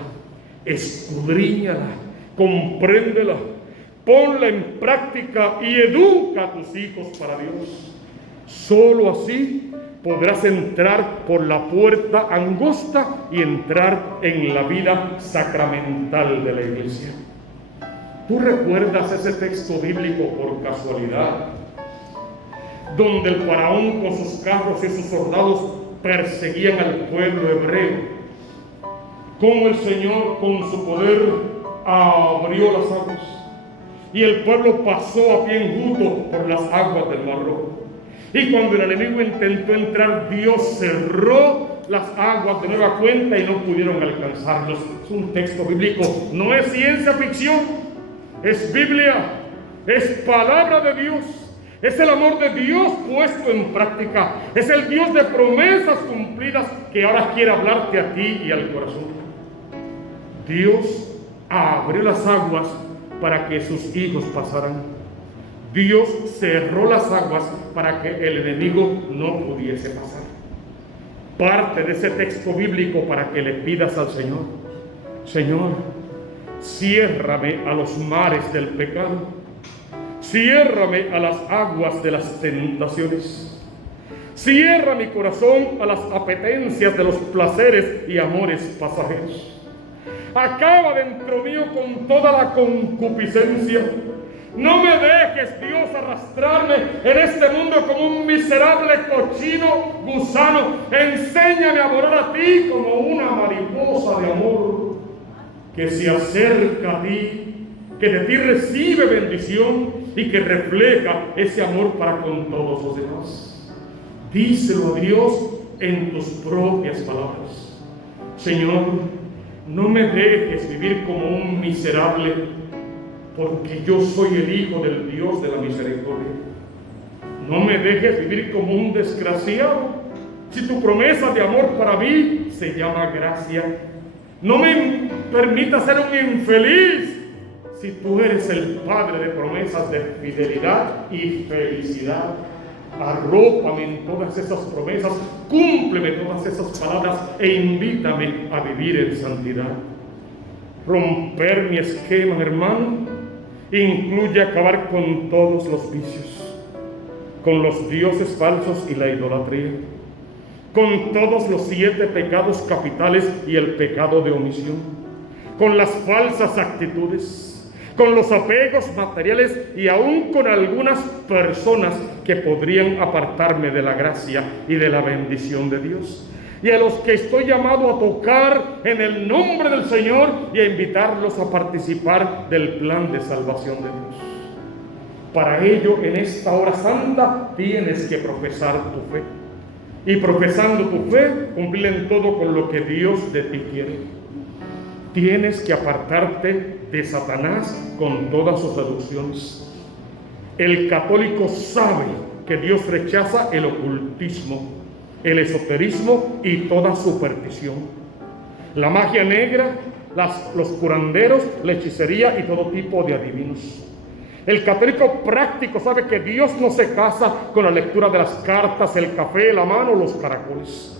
escudriñala, compréndela, ponla en práctica y educa a tus hijos para Dios. Solo así podrás entrar por la puerta angosta y entrar en la vida sacramental de la iglesia. ¿Tú recuerdas ese texto bíblico por casualidad? Donde el faraón con sus carros y sus soldados perseguían al pueblo hebreo. Como el Señor con su poder abrió las aguas y el pueblo pasó a pie enjuto por las aguas del Mar Rojo. Y cuando el enemigo intentó entrar, Dios cerró las aguas de nueva cuenta y no pudieron alcanzarlos. Es un texto bíblico, no es ciencia ficción, es Biblia, es palabra de Dios, es el amor de Dios puesto en práctica, es el Dios de promesas cumplidas que ahora quiere hablarte a ti y al corazón. Dios abrió las aguas para que sus hijos pasaran. Dios cerró las aguas para que el enemigo no pudiese pasar. Parte de ese texto bíblico para que le pidas al Señor: Señor, ciérrame a los mares del pecado, ciérrame a las aguas de las tentaciones, cierra mi corazón a las apetencias de los placeres y amores pasajeros. Acaba dentro mío con toda la concupiscencia. No me dejes, Dios, arrastrarme en este mundo como un miserable cochino gusano. Enséñame a adorar a ti como una mariposa de amor que se acerca a ti, que de ti recibe bendición y que refleja ese amor para con todos los demás. Díselo a Dios en tus propias palabras. Señor, no me dejes vivir como un miserable, porque yo soy el Hijo del Dios de la misericordia. No me dejes vivir como un desgraciado, si tu promesa de amor para mí se llama gracia. No me permitas ser un infeliz, si tú eres el Padre de promesas de fidelidad y felicidad. Arrópame en todas esas promesas, cúmpleme todas esas palabras e invítame a vivir en santidad. Romper mi esquema, hermano, incluye acabar con todos los vicios, con los dioses falsos y la idolatría, con todos los 7 pecados capitales y el pecado de omisión, con las falsas actitudes, con los apegos materiales y aún con algunas personas que podrían apartarme de la gracia y de la bendición de Dios, y a los que estoy llamado a tocar en el nombre del Señor y a invitarlos a participar del plan de salvación de Dios. Para ello, en esta hora santa, tienes que profesar tu fe, y profesando tu fe, cumplir en todo con lo que Dios de ti quiere. Tienes que apartarte de Satanás con todas sus seducciones. El católico sabe que Dios rechaza el ocultismo, el esoterismo y toda superstición, la magia negra, los curanderos, la hechicería y todo tipo de adivinos. El católico práctico sabe que Dios no se casa con la lectura de las cartas, el café, la mano o los caracoles,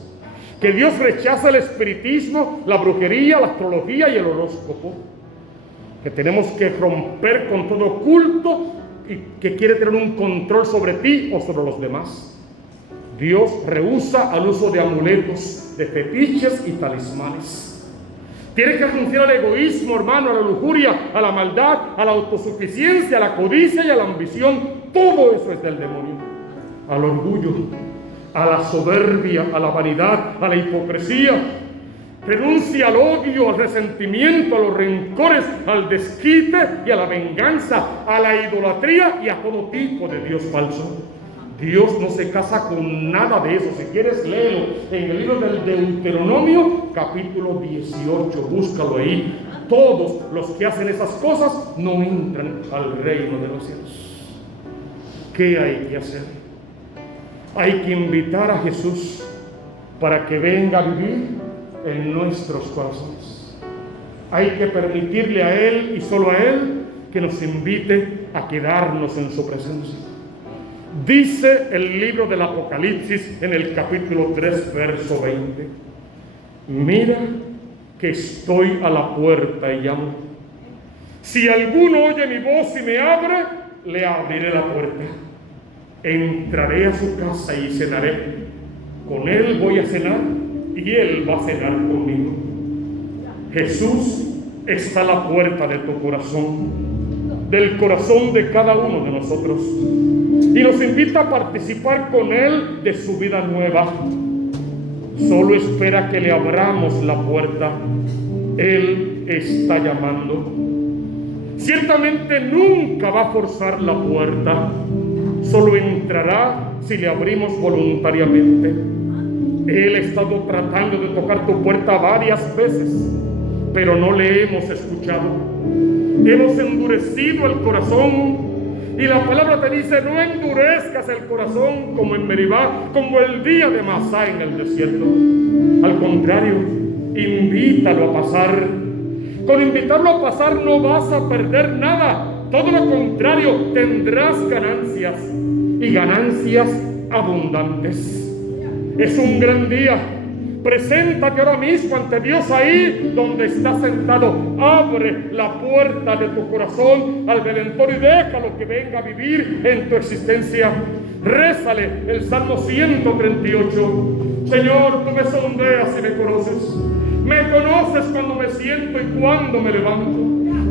que Dios rechaza el espiritismo, la brujería, la astrología y el horóscopo, que tenemos que romper con todo culto y que quiere tener un control sobre ti o sobre los demás. Dios rehúsa al uso de amuletos, de fetiches y talismanes. Tienes que renunciar al egoísmo, hermano, a la lujuria, a la maldad, a la autosuficiencia, a la codicia y a la ambición. Todo eso es del demonio. Al orgullo, a la soberbia, a la vanidad, a la hipocresía. Renuncia al odio, al resentimiento, a los rencores, al desquite y a la venganza, a la idolatría y a todo tipo de Dios falso. Dios no se casa con nada de eso. Si quieres, léelo en el libro del Deuteronomio, capítulo 18. Búscalo ahí. Todos los que hacen esas cosas no entran al reino de los cielos. ¿Qué hay que hacer? Hay que invitar a Jesús para que venga a vivir en nuestros corazones. Hay que permitirle a Él y solo a Él que nos invite a quedarnos en su presencia. Dice el libro del Apocalipsis en el capítulo 3, verso 20: mira que estoy a la puerta y llamo. Si alguno oye mi voz y me abre, le abriré la puerta. Entraré a su casa y cenaré. Con él voy a cenar y él va a cenar conmigo. Jesús está a la puerta de tu corazón, del corazón de cada uno de nosotros, y nos invita a participar con él de su vida nueva. Solo espera que le abramos la puerta. Él está llamando. Ciertamente nunca va a forzar la puerta. Solo entrará si le abrimos voluntariamente. Él ha estado tratando de tocar tu puerta varias veces, pero no le hemos escuchado. Hemos endurecido el corazón, y la palabra te dice: no endurezcas el corazón como en Meribá, como el día de Masá en el desierto. Al contrario, invítalo a pasar. Con invitarlo a pasar no vas a perder nada. Todo lo contrario, tendrás ganancias, y ganancias abundantes. Es un gran día. Preséntate ahora mismo ante Dios ahí donde estás sentado. Abre la puerta de tu corazón al Redentor y déjalo que venga a vivir en tu existencia. Rézale el Salmo 138. Señor, tú me sondeas y me conoces. Me conoces cuando me siento y cuando me levanto.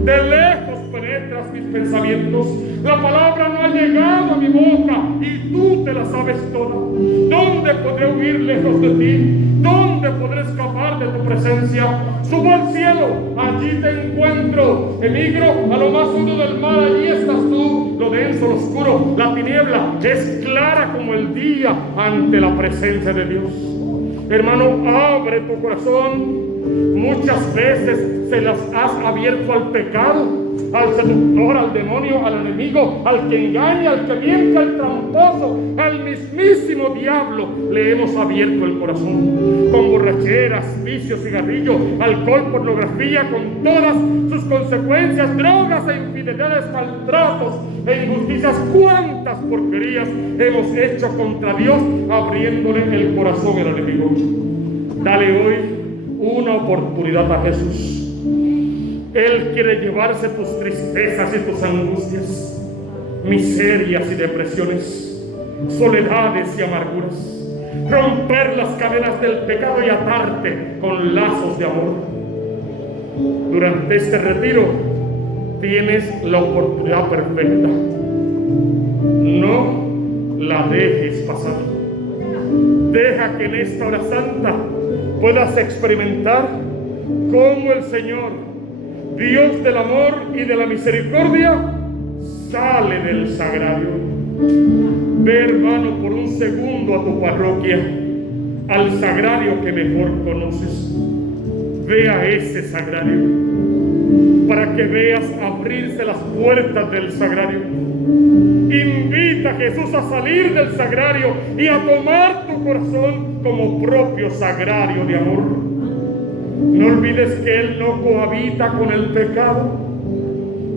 De lejos penetras mis pensamientos. La palabra no ha llegado a mi boca y tú te la sabes toda. ¿Dónde podré huir lejos de ti? ¿Dónde podré escapar de tu presencia? Subo al cielo, allí te encuentro. Emigro a lo más hondo del mar, allí estás tú. Lo denso, lo oscuro, la tiniebla es clara como el día ante la presencia de Dios. Hermano, abre tu corazón. Muchas veces se las has abierto al pecado, al seductor, al demonio, al enemigo, al que engaña, al que miente, al tramposo, al mismísimo diablo. Le hemos abierto el corazón con borracheras, vicios, cigarrillo, alcohol, pornografía, con todas sus consecuencias, drogas e infidelidades, maltratos e injusticias. Cuántas porquerías hemos hecho contra Dios, abriéndole el corazón al enemigo. Dale hoy una oportunidad a Jesús. Él quiere llevarse tus tristezas y tus angustias, miserias y depresiones, soledades y amarguras, romper las cadenas del pecado y atarte con lazos de amor. Durante este retiro tienes la oportunidad perfecta. No la dejes pasar. Deja que en esta hora santa puedas experimentar cómo el Señor, Dios del amor y de la misericordia, sale del sagrario. Ve, hermano, por un segundo a tu parroquia, al sagrario que mejor conoces. Ve a ese sagrario para que veas abrirse las puertas del sagrario. Invita a Jesús a salir del sagrario y a tomar tu corazón como propio sagrario de amor. No olvides que Él no cohabita con el pecado,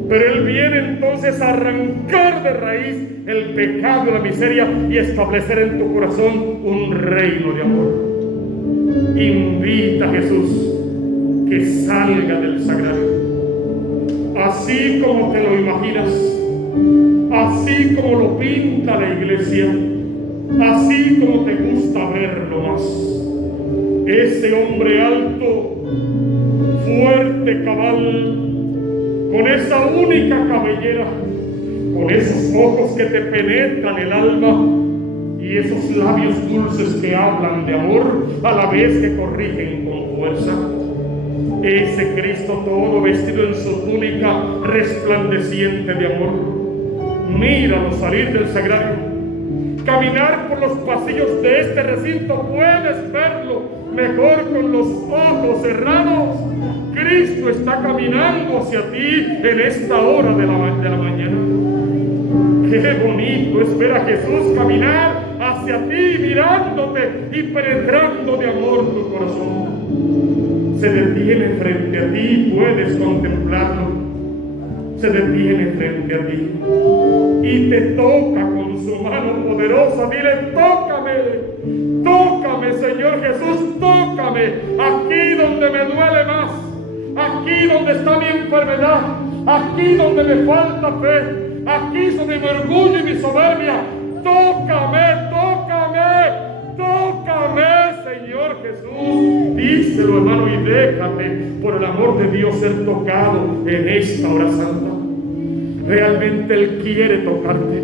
pero Él viene entonces a arrancar de raíz el pecado y la miseria y establecer en tu corazón un reino de amor. Invita a Jesús que salga del sagrario, así como te lo imaginas, así como lo pinta la iglesia, así como te gusta verlo más. Ese hombre alto, fuerte, cabal, con esa única cabellera, con esos ojos que te penetran el alma y esos labios dulces que hablan de amor a la vez que corrigen con fuerza. Ese Cristo todo vestido en su túnica resplandeciente de amor. Míralo salir del sagrario. Caminar por los pasillos de este recinto, puedes verlo mejor con los ojos cerrados. Cristo está caminando hacia ti en esta hora de la mañana. Qué bonito es ver a Jesús caminar hacia ti, mirándote y penetrando de amor tu corazón. Se detiene frente a ti, puedes contemplarlo. se detiene frente a ti y te toca con su mano poderosa. Dile: tócame, tócame, Señor Jesús, tócame aquí donde me duele más, aquí donde está mi enfermedad, aquí donde me falta fe, aquí donde mi orgullo y mi soberbia. Tócame, tócame, tócame, Señor Jesús. Díselo, hermano, y déjate, por el amor de Dios, ser tocado en esta hora santa. Realmente Él quiere tocarte,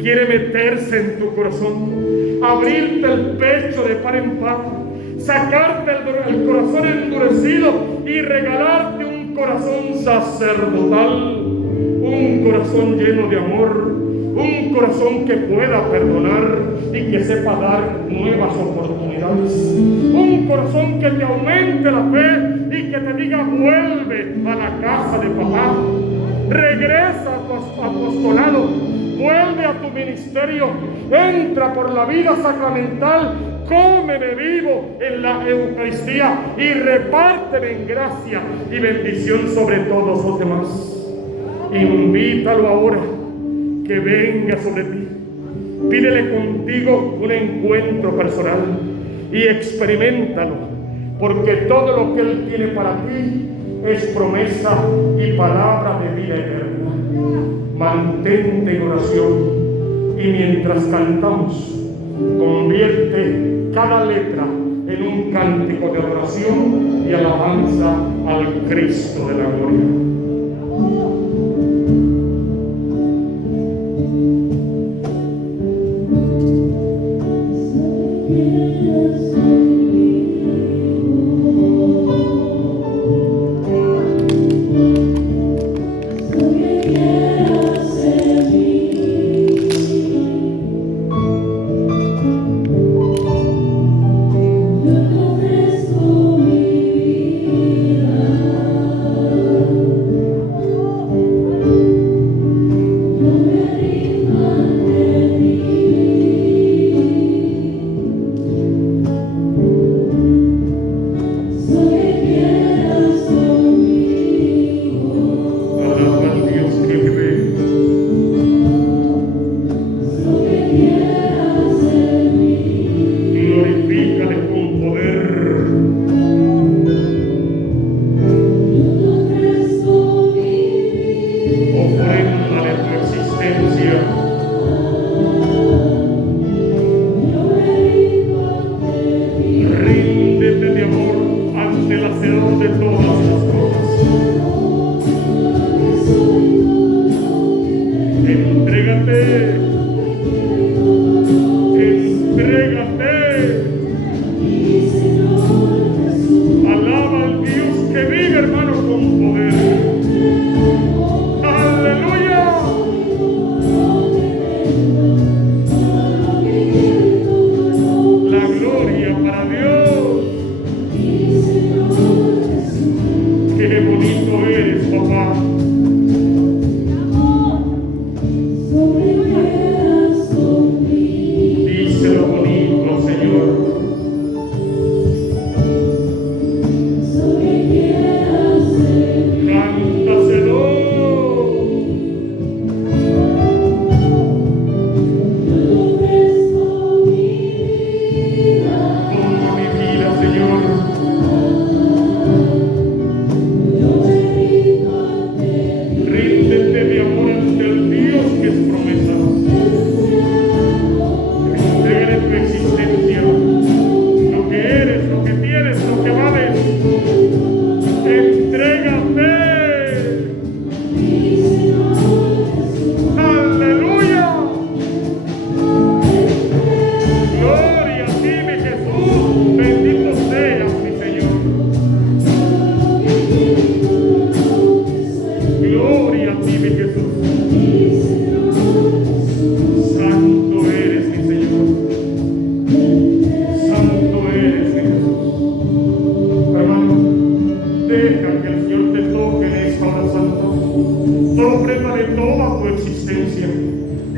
quiere meterse en tu corazón, abrirte el pecho de par en par, sacarte el corazón endurecido y regalarte un corazón sacerdotal, un corazón lleno de amor, un corazón que pueda perdonar y que sepa dar nuevas oportunidades, un corazón que te aumente la fe y que te diga: vuelve a la casa de papá, regresa a tu apostolado, vuelve a tu ministerio, entra por la vida sacramental, cómeme vivo en la Eucaristía y repárteme en gracia y bendición sobre todos los demás. Invítalo ahora que venga sobre ti. Pídele contigo un encuentro personal y experiméntalo, porque todo lo que Él tiene para ti es promesa y palabra de vida eterna. Mantente en oración y mientras cantamos, convierte cada letra en un cántico de adoración y alabanza al Cristo de la gloria.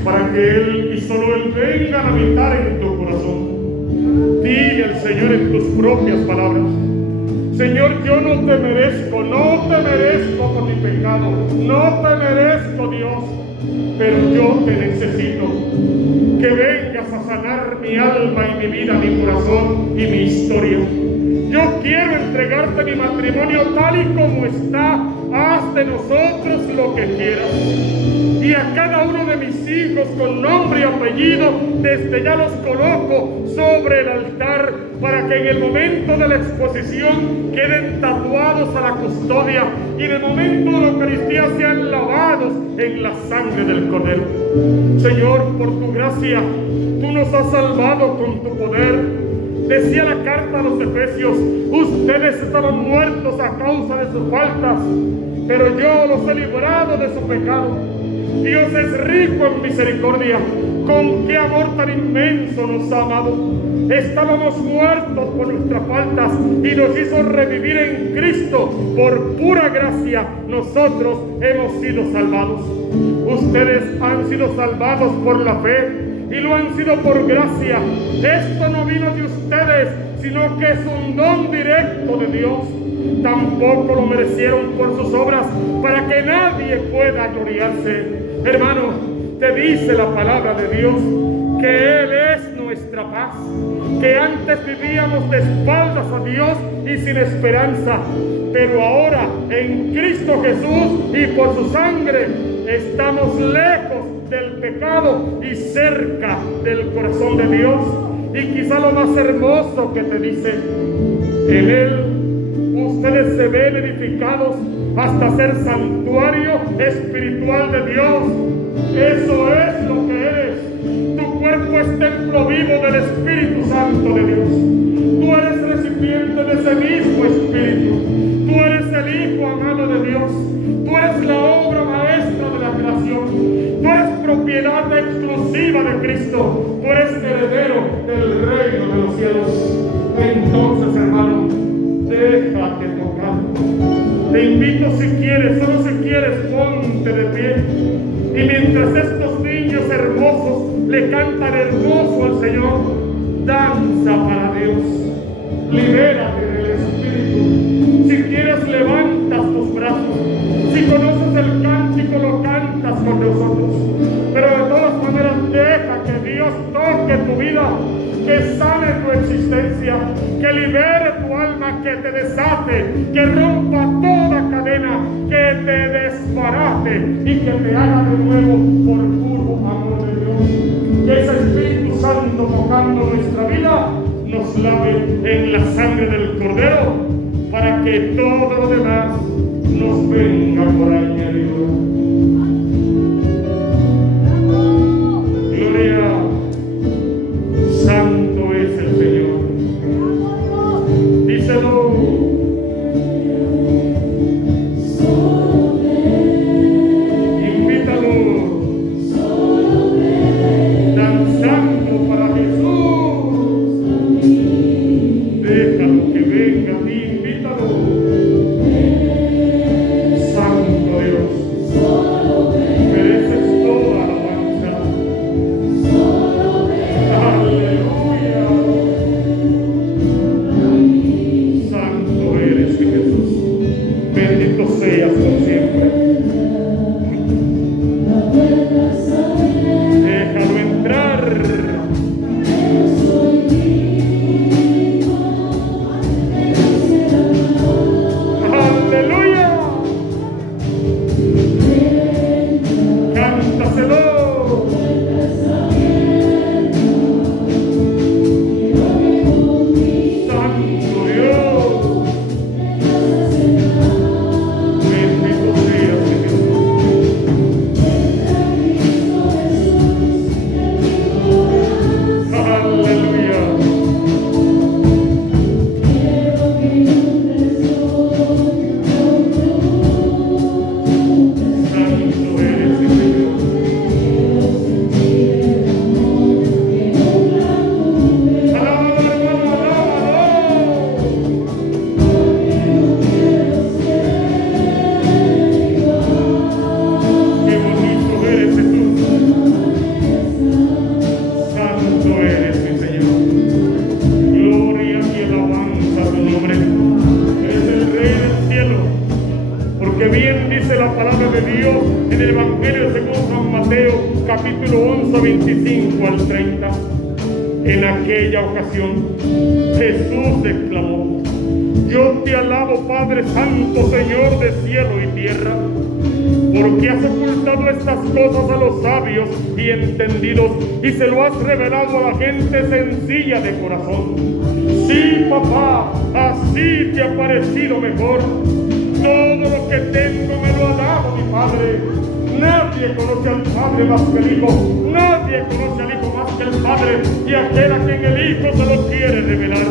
Para que Él y solo Él vengan a habitar en tu corazón. Dile al Señor en tus propias palabras: Señor, yo no te merezco por mi pecado, no te merezco, Dios, pero yo te necesito. Que vengas a sanar mi alma y mi vida, mi corazón y mi historia. Yo quiero entregarte mi matrimonio tal y como está. Haz de nosotros lo que quieras. Y a cada uno de mis hijos, con nombre y apellido, desde ya los coloco sobre el altar, para que en el momento de la exposición queden tatuados a la custodia, y en el momento de la Eucaristía sean lavados en la sangre del Cordero. Señor, por tu gracia, tú nos has salvado con tu poder. Decía la carta a los Efesios: ustedes estaban muertos a causa de sus faltas, pero yo los he librado de su pecado. Dios es rico en misericordia. Con qué amor tan inmenso nos ha amado. Estábamos muertos por nuestras faltas y nos hizo revivir en Cristo. Por pura gracia nosotros hemos sido salvados. Ustedes han sido salvados por la fe, y lo han sido por gracia. Esto no vino de ustedes, sino que es un don directo de Dios. Tampoco lo merecieron por sus obras, para que nadie pueda gloriarse. Hermano, te dice la palabra de Dios que Él es nuestra paz, que antes vivíamos de espaldas a Dios y sin esperanza, pero ahora en Cristo Jesús y por su sangre estamos lejos del pecado y cerca del corazón de Dios. Y quizá lo más hermoso que te dice: en Él ustedes se ven edificados hasta ser santuario espiritual de Dios. Eso es lo que eres. Tu cuerpo es templo vivo del Espíritu Santo de Dios. Tú eres recipiente de ese mismo Espíritu. Tú eres el Hijo amado de Dios. Tú eres la obra maestra de la creación. Tú eres propiedad exclusiva de Cristo. Tú eres heredero del reino de los cielos. Entonces, hermano, déjate tocar. Te invito, si quieres, solo si quieres, ponte de pie. Y mientras estos niños hermosos le cantan hermoso al Señor, danza para Dios. Libérate del Espíritu. Si quieres, levantas tus brazos. Si conoces el cántico, lo cantas con nosotros. Pero de todas maneras, deja que Dios toque tu vida, que sane tu existencia, que libere tu alma, que te desate, que rompa toda cadena, que te desbarate y que te haga de nuevo por puro amor de Dios. Que ese Espíritu Santo, tocando nuestra vida, nos lave en la sangre del Cordero, para que todo lo demás nos venga por añadidura. Gloria. Santo es el Señor. Díselo. Invítalo. Danzando para Jesús. Déjalo que venga a ti, invítalo. Santo Dios. 25 al 30. En aquella ocasión, Jesús exclamó: yo te alabo, Padre Santo, Señor de cielo y tierra, porque has ocultado estas cosas a los sabios y entendidos y se lo has revelado a la gente sencilla de corazón. Sí, papá, así te ha parecido mejor. Todo lo que tengo me lo ha dado mi Padre. Nadie conoce al Padre más que el Hijo. Nadie conoce al Hijo más que el Padre y aquel a quien el Hijo se lo quiere revelar.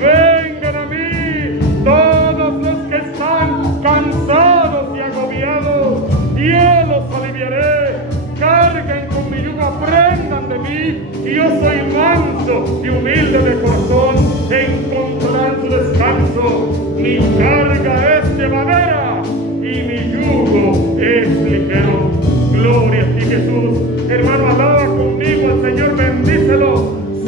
Vengan a mí todos los que están cansados y agobiados, y yo los aliviaré. Carguen con mi yugo, aprendan de mí, y yo soy manso y humilde de corazón, encontrarán su descanso. Mi carga es llevadera y mi yugo es ligero. Gloria a ti, Jesús. Hermano, alaba conmigo al Señor, bendícelo.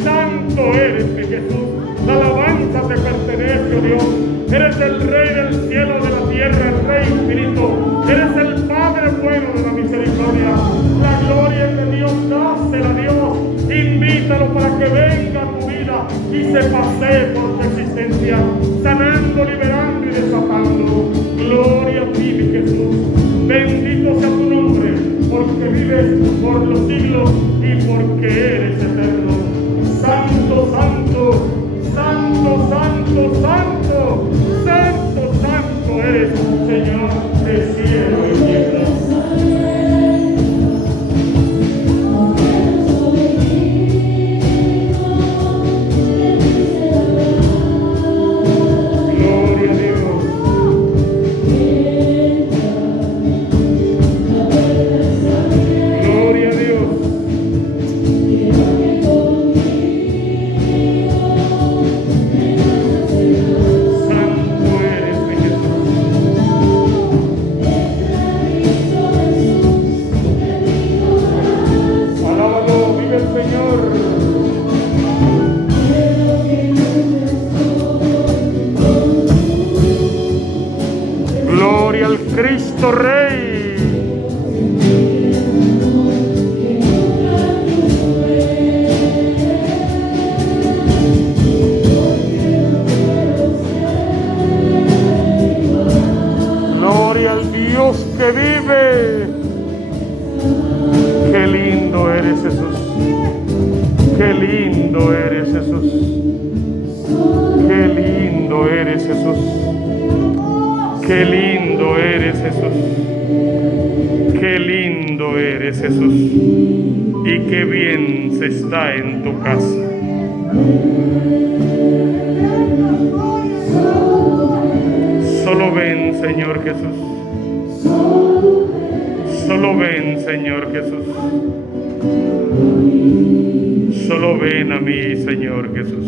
Santo eres, mi Jesús. La alabanza te pertenece, oh Dios. Eres el Rey del cielo, de la tierra, el Rey infinito. Eres el Padre bueno de la misericordia. La gloria es de Dios, dásela a Dios. Invítalo para que venga a tu vida y se pasee por tu existencia, sanando, liberando y desatando. Gloria a ti, mi Jesús. Bendito sea tu nombre, porque vives por los siglos y porque eres eterno. Santo, santo, santo, santo, santo, santo, santo eres, Señor de cielo y tierra. Gloria al Cristo Rey. Gloria al Dios que vive. Qué lindo eres, Jesús. Qué lindo eres, Jesús. Qué lindo eres, Jesús. Qué lindo eres, Jesús. Qué lindo eres, Jesús. Y qué bien se está en tu casa. Solo ven, Señor Jesús. Solo ven, Señor Jesús. Solo ven a mí, Señor Jesús.